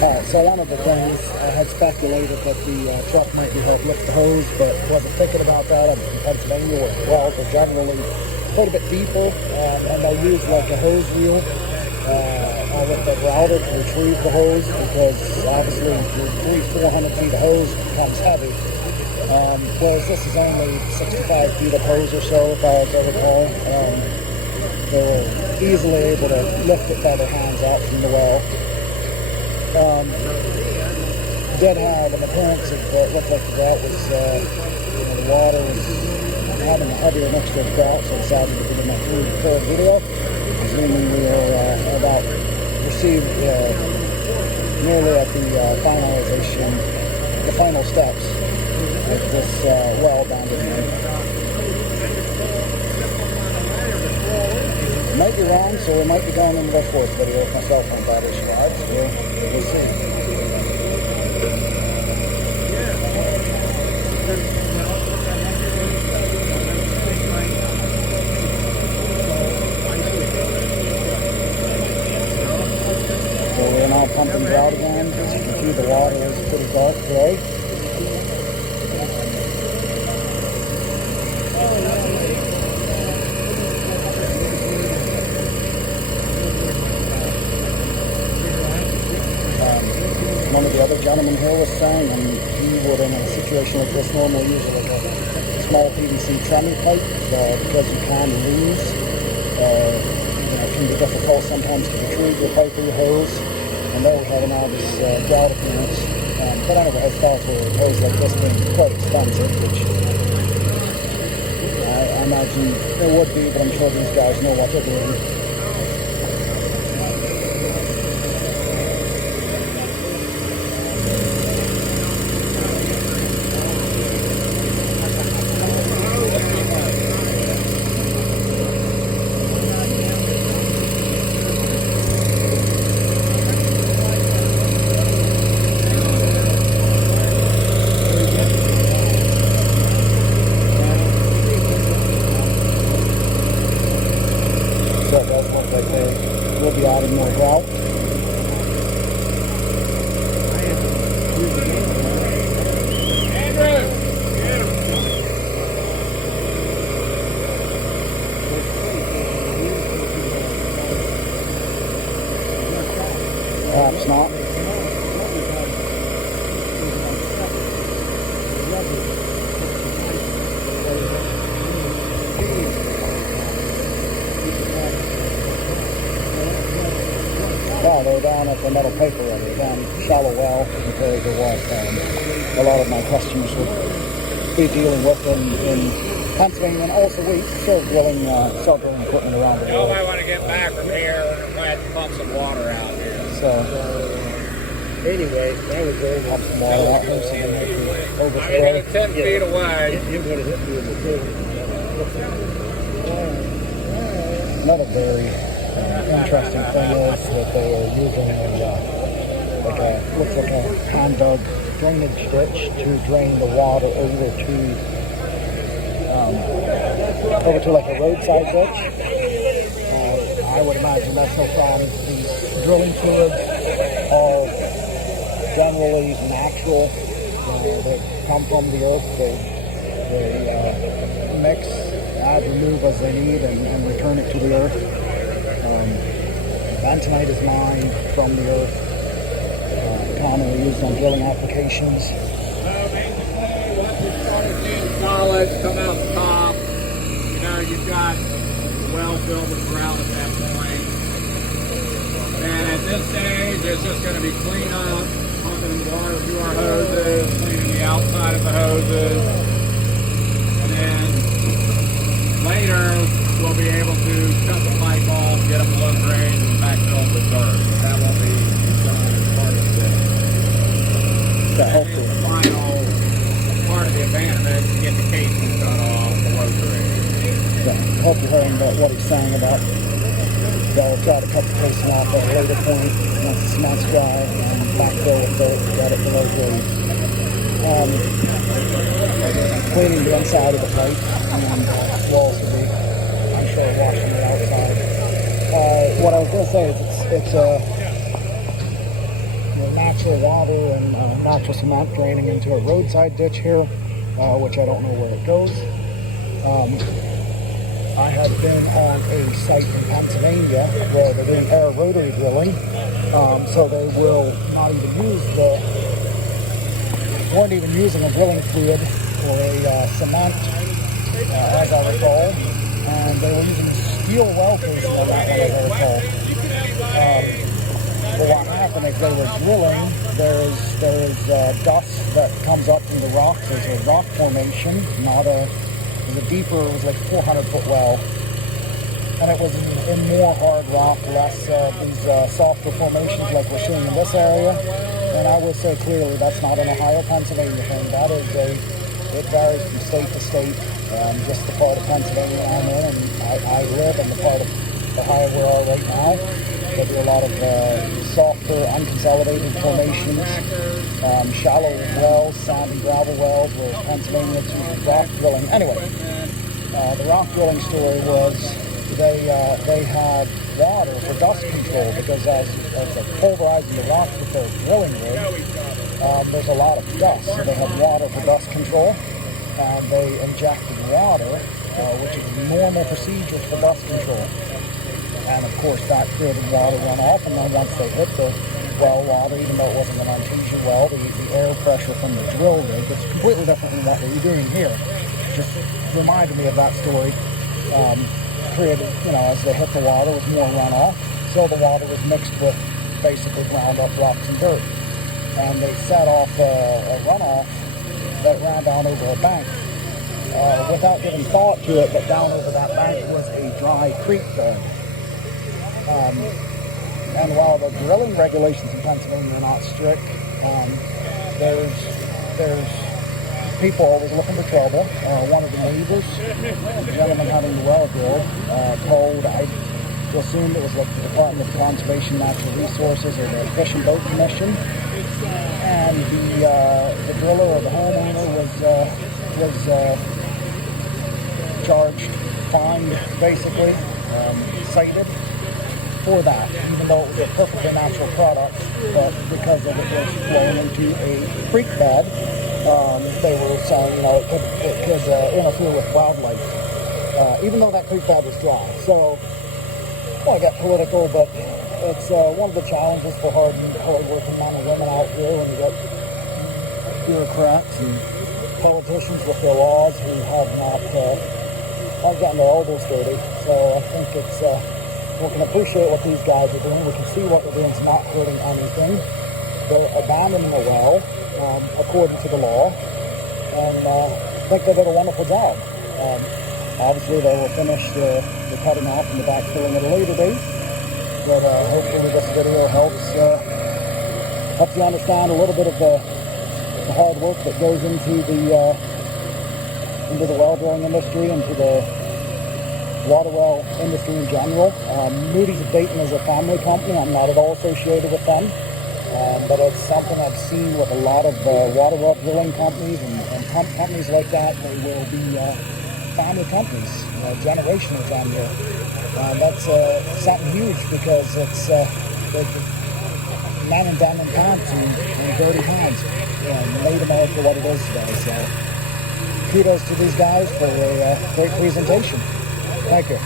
So one of the things I had speculated that the truck might be help lift the hose, but wasn't thinking about that. I'm from Pennsylvania where the wells are generally quite a bit deeper, and they'll use like a hose reel with the router to retrieve the hose, because obviously your 300-400 feet of hose becomes heavy. Whereas this is only 65 feet of hose or so, if I recall. They were easily able to lift it by their hands out from the well. Did have an appearance of what looked like the grout was, the water was having a heavier mixture of grout, so I decided to do my third video, presuming we are about received nearly at the finalization, the final steps of this well abandonment. Might be wrong, so we might be going into the fourth video with my cell phone battery slide, so we'll see. So we're now pumping grout again. As you can see, the water is pretty dark gray. One of the other gentlemen here was saying, and he would, in a situation like this, normally use like a small PVC trimming pipe, because you can lose. It can be difficult sometimes to retrieve your pipe or your hose, and there we have now this grout appearance. But anyway, his thoughts were a hose like this being quite expensive, which I imagine it would be, but I'm sure these guys know what they're doing. So it does look like they will be adding more grout. Perhaps not. Wow, they're down at the metal pipe already. Again, shallow well compared to what a lot of my customers would be dealing with in Pennsylvania, and also we sell drilling equipment around the world. You might want to get back from here and might have to pump some water out here. So anyway, that was very pump some water out here so they make it overflow. I mean, 10 feet away. You're going to hit me in the thing. Another very interesting thing is that they are using looks like a hand dug drainage ditch to drain the water over to like a roadside ditch. I would imagine that's how come these drilling fluids are generally natural. They come from the earth. They mix, add, remove as they need, and return it to the earth. Bentonite is mined from the earth, commonly used on drilling applications. Basically, once you start seeing solids come out the top, you've got the well filled with grout at that point. And at this stage, it's just going to be clean up, pumping water through our hoses, cleaning the outside of the hoses. And then later, we'll be able to cut the pipe off, get them below grade, and backfill with dirt. That won't be done as part of this. That hopefully. The final part of the abandonment to get the casing cut off below grade. So, hope you're hearing about what he's saying about they'll try to cut the casing off at a later point once the cement's dry and backfill with dirt to get it below grade. Cleaning the inside of the pipe and walls will be, I'm sure, washing the outside. What I was going to say is it's natural water and natural cement draining into a roadside ditch here, which I don't know where it goes. I had been on a site in Pennsylvania where they're doing air rotary drilling, so they will not even use weren't even using a drilling fluid or a cement, as I recall, and they were using steel well casing on that one, as I recall. But what happened is they were drilling. There is dust that comes up from the rocks. There's a rock formation, not a. It was a deeper. It was like 400-foot well, and it was in more hard rock, less these softer formations like we're seeing in this area. And I will say clearly that's not an Ohio, Pennsylvania thing. That is it varies from state to state. Just the part of Pennsylvania I'm in, and I live in the part of Ohio we are right now. There'll be a lot of softer, unconsolidated formations, shallow wells, sand and gravel wells, where Pennsylvania is using rock drilling. Anyway, the rock drilling story was they had water for dust control, because as they're pulverizing the rocks with their drilling rig, there's a lot of dust. So they had water for dust control, and they injected water, which is a normal procedure for dust control. And of course that created water runoff, and then once they hit the well water, even though it wasn't an artesian well, the air pressure from the drill rig, which is completely different than what we're doing here, just reminded me of that story. Created, as they hit the water with more runoff, so the water was mixed with basically ground up rocks and dirt, and they set off a runoff that ran down over a bank without giving thought to it. But down over that bank was a dry creek bed. And while the drilling regulations in Pennsylvania are not strict, there's people always looking for trouble. One of the neighbors, the gentleman having the well drilled, told, I assumed it was like the Department of Conservation Natural Resources or the Fish and Boat Commission, and the driller or the homeowner was charged, fined, basically, cited for that, even though it was a perfectly natural product, but because of it was flowing into a creek bed, they were saying, it could interfere with wildlife, even though that creek bed was dry. So, I want to get political, but it's one of the challenges for hard-working men and women out here when you get bureaucrats and politicians with their laws who have not gotten their elbows dirty. So I think it's we can appreciate what these guys are doing. We can see what they're doing is not hurting anything. They're abandoning a well according to the law, and I think they did a wonderful job. Obviously, they will finish the cutting off and the backfilling at a later date, but hopefully this video helps you understand a little bit of the hard work that goes into the well drilling industry, into the water well industry in general. Moody's of Dayton is a family company. I'm not at all associated with them, but it's something I've seen with a lot of water well drilling companies and companies like that. They will be family companies, generational tenure. That's something huge, because it's men in denim pants and dirty hands made America what it is today. So kudos to these guys for a great presentation. Thank you.